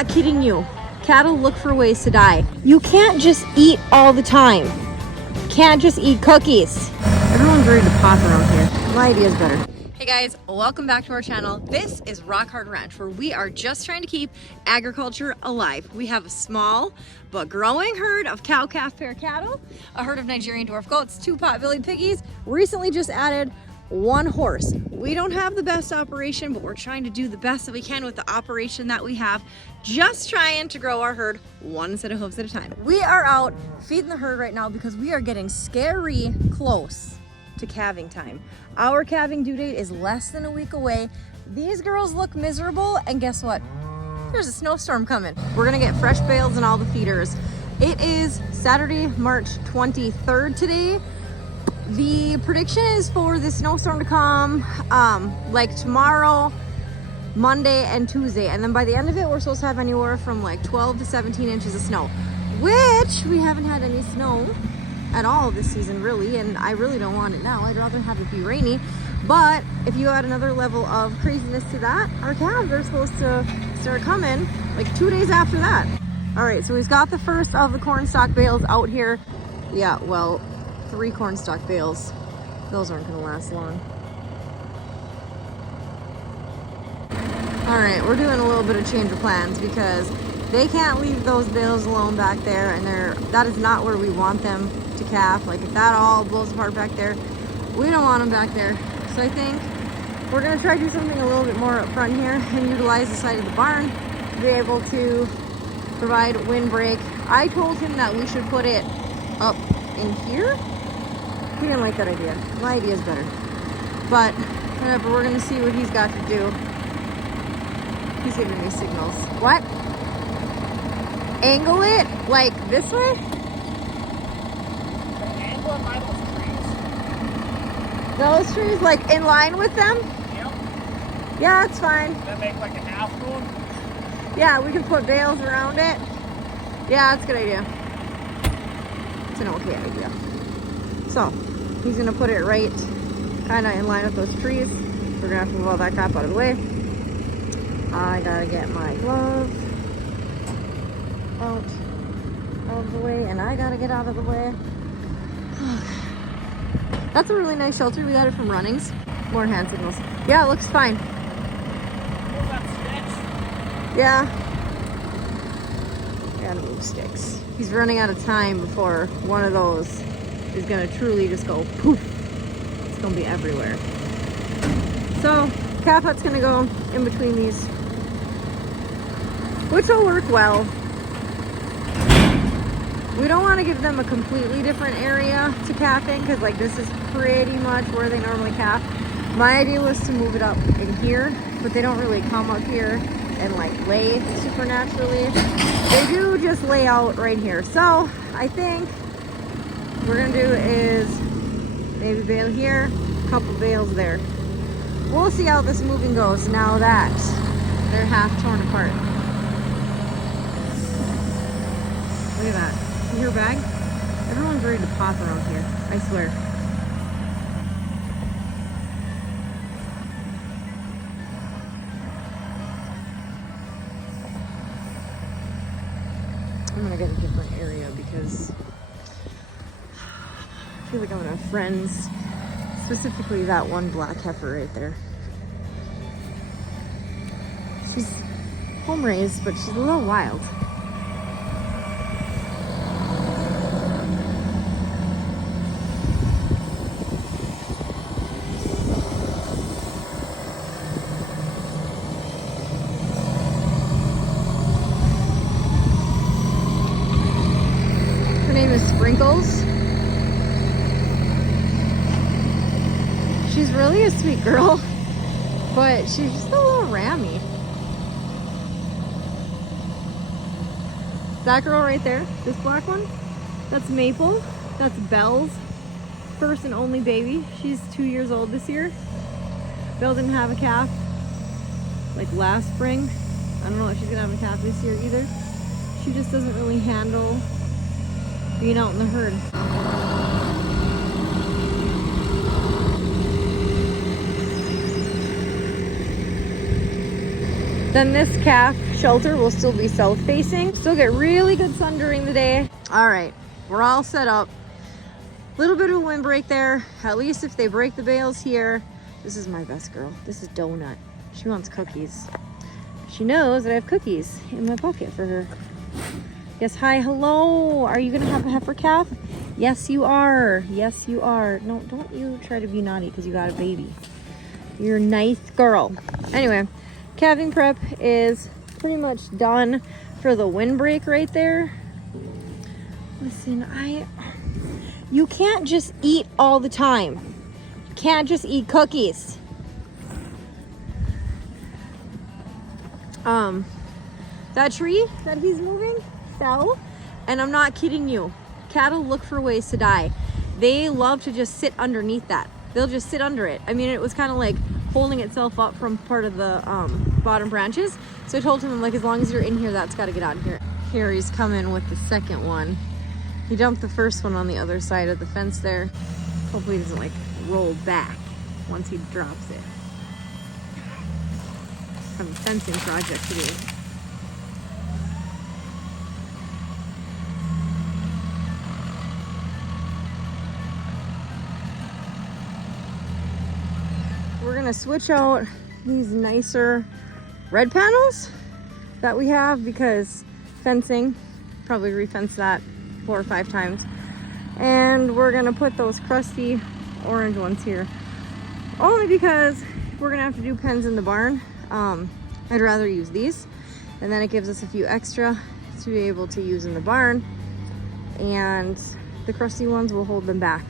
not kidding you. Cattle look for ways to die. You can't just eat all the time. Can't just eat cookies. Everyone's ready to pop around here. My idea is better. Hey guys, welcome back to our channel. This is Rock Hard Ranch, where we are just trying to keep agriculture alive. We have a small but growing herd of cow calf pair cattle, a herd of Nigerian dwarf goats, 2 pot-bellied piggies, recently just added 1 horse. We don't have the best operation, but we're trying to do the best that we can with the operation that we have, just trying to grow our herd 1 set of hooves at a time. We are out feeding the herd right now because we are getting scary close to calving time. Our calving due date is less than a week away. These girls look miserable, and guess what? There's a snowstorm coming. We're gonna get fresh bales in all the feeders. It is Saturday, March 23rd today. The prediction is for the snowstorm to come like tomorrow, Monday, and Tuesday. And then by the end of it, we're supposed to have anywhere from like 12 to 17 inches of snow, which we haven't had any snow at all this season, really, and I really don't want it now. I'd rather have it be rainy. But if you add another level of craziness to that, our calves are supposed to start coming like 2 days after that. All right, so we've got the first of the corn stalk bales out here. Yeah, well, 3 corn stalk bales. Those aren't gonna last long. All right, we're doing a little bit of change of plans because they can't leave those bales alone back there, and that is not where we want them to calf. Like, if that all blows apart back there, we don't want them back there. So I think we're gonna try to do something a little bit more up front here and utilize the side of the barn to be able to provide windbreak. I told him that we should put it up in here. He didn't like that idea. My idea is better. But whatever, we're gonna see what he's got to do. He's giving me signals. What? Angle it like this way? Angle it by those trees. Those trees, like in line with them? Yep. Yeah, that's fine. Then make like a half moon. Yeah, we can put bales around it. Yeah, that's a good idea. It's an okay idea. So, he's gonna put it right kind of in line with those trees. We're gonna have to move all that crap out of the way. I gotta get my glove out of the way, and I gotta get out of the way. That's a really nice shelter. We got it from Runnings. More hand signals. Yeah, it looks fine. Move that sticks. Yeah. Gotta move sticks. He's running out of time before one of those is gonna truly just go poof. It's gonna be everywhere. So, calf hut's gonna go in between these, which will work well. We don't want to give them a completely different area to calving, because like this is pretty much where they normally calf. My idea was to move it up in here, but they don't really come up here and like lay super naturally. They do just lay out right here. So I think what we're gonna do is maybe bale here, a couple bales there. We'll see how this moving goes now that they're half torn apart. Look at that. Your bag? Everyone's ready to pop around here, I swear. I'm gonna get a different area because I feel like I'm gonna have friends, specifically that one black heifer right there. She's home raised, but she's a little wild. Her name is Sprinkles. She's really a sweet girl, but she's just a little rammy. That girl right there, this black one, that's Maple. That's Belle's first and only baby. She's 2 years old this year. Belle didn't have a calf like last spring. I don't know if she's gonna have a calf this year either. She just doesn't really handle being out in the herd. Then this calf shelter will still be south facing. Still get really good sun during the day. All right, we're all set up. Little bit of a windbreak there. At least if they break the bales here. This is my best girl. This is Donut. She wants cookies. She knows that I have cookies in my pocket for her. Yes, hi, hello. Are you gonna have a heifer calf? Yes, you are. Yes, you are. No, don't you try to be naughty because you got a baby. You're a nice girl. Anyway, calving prep is pretty much done for the windbreak right there. Listen, you can't just eat all the time. You can't just eat cookies. That tree that he's moving fell, and I'm not kidding you. Cattle look for ways to die. They love to just sit underneath that. They'll just sit under it. I mean, it was kind of like holding itself up from part of the bottom branches. So I told him, like, as long as you're in here, that's got to get out of here. Here he's coming with the second one. He dumped the first one on the other side of the fence there. Hopefully he doesn't like roll back once he drops it. I have a fencing project to do. We're gonna switch out these nicer red panels that we have because fencing, probably refence that 4 or 5 times. And we're gonna put those crusty orange ones here. Only because we're gonna have to do pens in the barn. I'd rather use these. And then it gives us a few extra to be able to use in the barn. And the crusty ones will hold them back.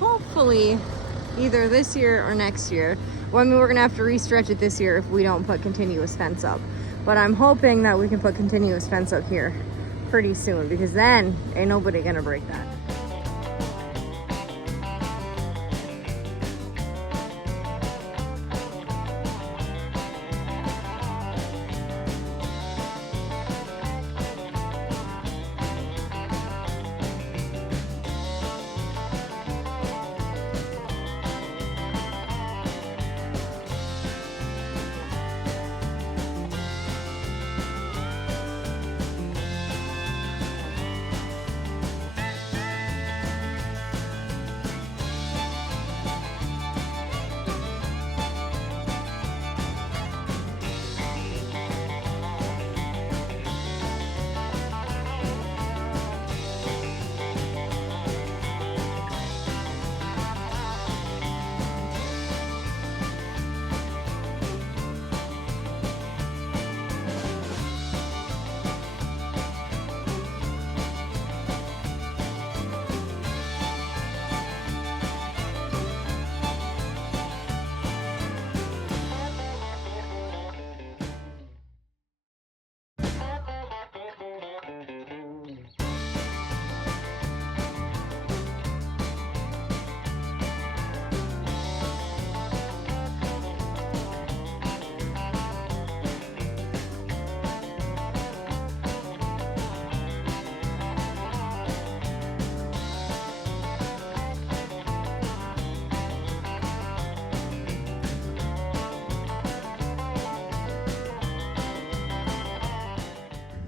Hopefully, either this year or next year. Well, I mean, we're gonna have to restretch it this year if we don't put continuous fence up. But I'm hoping that we can put continuous fence up here pretty soon, because then ain't nobody gonna break that.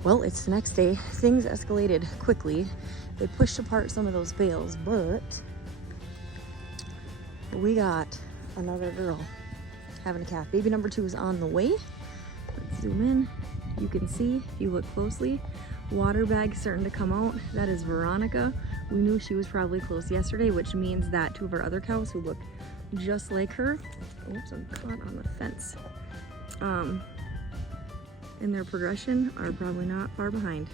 Well, it's the next day. Things escalated quickly. They pushed apart some of those bales, but we got another girl having a calf. Baby number 2 is on the way. Let's zoom in. You can see, if you look closely, water bag starting to come out. That is Veronica. We knew she was probably close yesterday, which means that 2 of our other cows who look just like her, oops, I'm caught on the fence, in their progression are probably not far behind.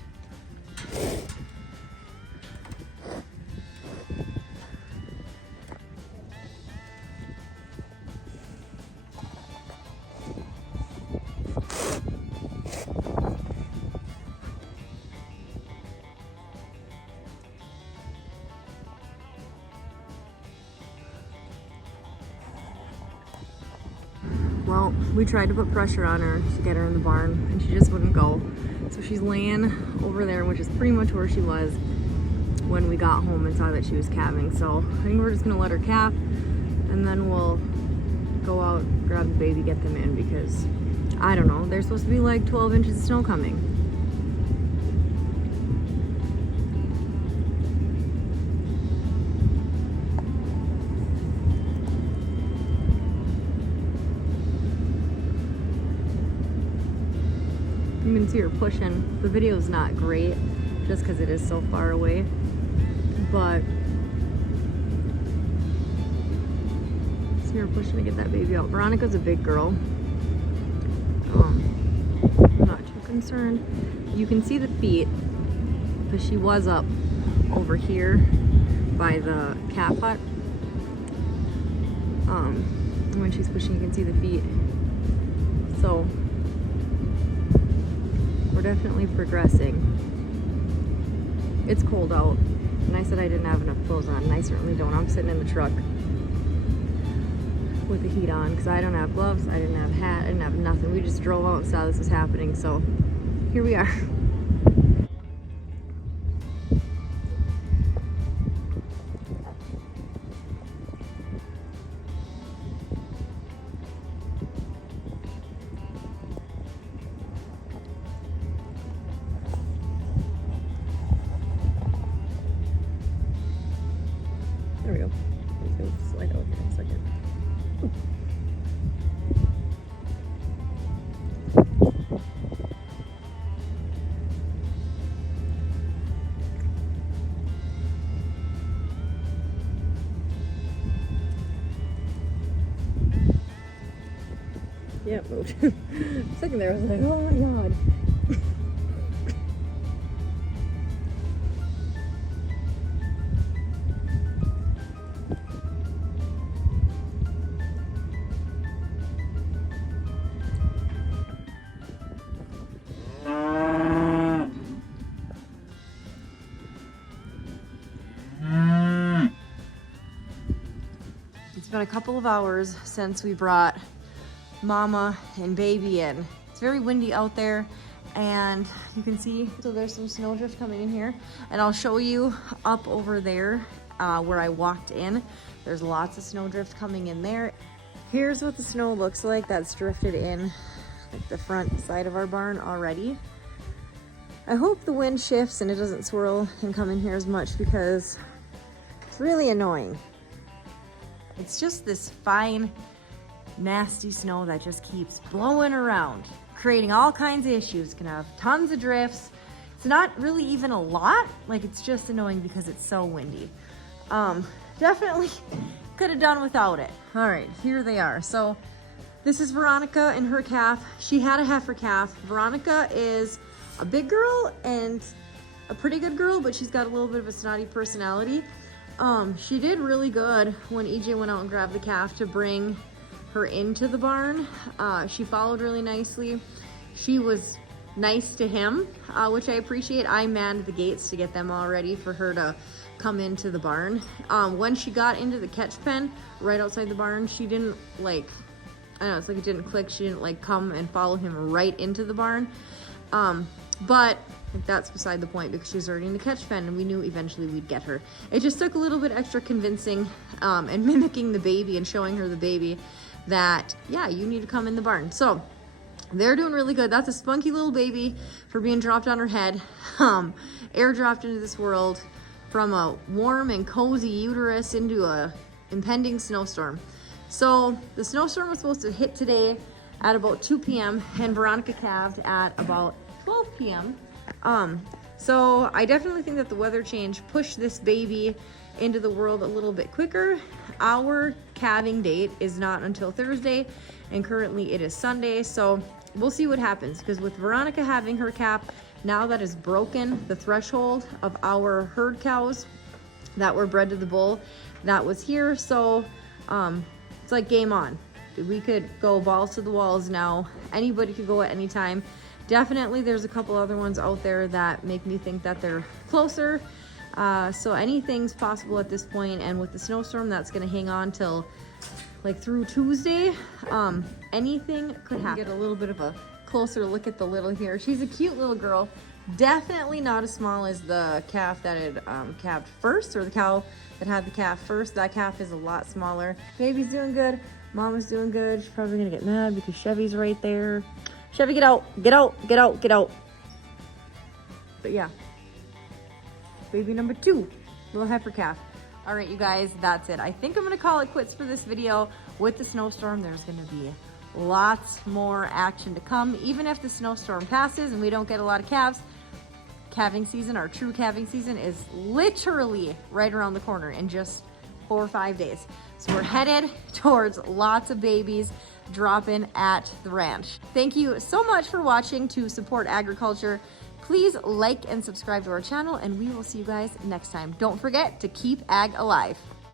Well, we tried to put pressure on her to get her in the barn and she just wouldn't go. So she's laying over there, which is pretty much where she was when we got home and saw that she was calving. So I think we're just gonna let her calf and then we'll go out, grab the baby, get them in, because I don't know, there's supposed to be like 12 inches of snow coming. You can see her pushing. The video is not great just because it is so far away, but see her pushing to get that baby out. Veronica's a big girl. I'm not too concerned. You can see the feet, but she was up over here by the calf hut. When she's pushing, you can see the feet. So we're definitely progressing. It's cold out, and I said I didn't have enough clothes on, and I certainly don't. I'm sitting in the truck with the heat on because I don't have gloves, I didn't have a hat, I didn't have nothing. We just drove out and saw this was happening, so here we are. There we go. It's going to slide out here in a second. Yeah, it moved. For a second there, I was like, oh my god. It's been a couple of hours since we brought Mama and baby in. It's very windy out there, and you can see, so there's some snowdrift coming in here, and I'll show you up over there where I walked in. There's lots of snowdrift coming in there. Here's what the snow looks like that's drifted in like the front side of our barn already. I hope the wind shifts and it doesn't swirl and come in here as much because it's really annoying. It's just this fine, nasty snow that just keeps blowing around, creating all kinds of issues. Can have tons of drifts. It's not really even a lot, like it's just annoying because it's so windy. Definitely could have done without it. All right, here they are. So this is Veronica and her calf. She had a heifer calf. Veronica is a big girl and a pretty good girl, but she's got a little bit of a snotty personality. She did really good when EJ went out and grabbed the calf to bring her into the barn. She followed really nicely. She was nice to him, which I appreciate. I manned the gates to get them all ready for her to come into the barn. When she got into the catch pen right outside the barn, she didn't like, I don't know, it's like it didn't click. She didn't like come and follow him right into the barn. But that's beside the point because she was already in the catch pen and we knew eventually we'd get her. It just took a little bit extra convincing and mimicking the baby and showing her the baby that, yeah, you need to come in the barn. So they're doing really good. That's a spunky little baby for being dropped on her head, airdropped into this world from a warm and cozy uterus into a impending snowstorm. So the snowstorm was supposed to hit today at about 2 p.m. and Veronica calved at about 12 p.m. So I definitely think that the weather change pushed this baby into the world a little bit quicker. Our calving date is not until Thursday, and currently it is Sunday, so we'll see what happens, because with Veronica having her calf, now that has broken the threshold of our herd cows that were bred to the bull that was here. So it's like game on. We could go balls to the walls now. Anybody could go at any time. Definitely there's a couple other ones out there that make me think that they're closer. So anything's possible at this point, and with the snowstorm that's gonna hang on till like through Tuesday, anything could happen. Get a little bit of a closer look at the little here. She's a cute little girl. Definitely not as small as the calf that had calved first, or the cow that had the calf first. That calf is a lot smaller. Baby's doing good. Mama's doing good. She's probably gonna get mad because Chevy's right there. Chevy, get out, get out, get out, get out. But yeah, baby number 2, little heifer calf. All right, you guys, that's it. I think I'm gonna call it quits for this video. With the snowstorm, there's gonna be lots more action to come. Even if the snowstorm passes and we don't get a lot of calves, calving season, our true calving season, is literally right around the corner in just 4 or 5 days. So we're headed towards lots of babies dropping at the ranch. Thank you so much for watching to support agriculture. Please like and subscribe to our channel, and we will see you guys next time. Don't forget to keep ag alive.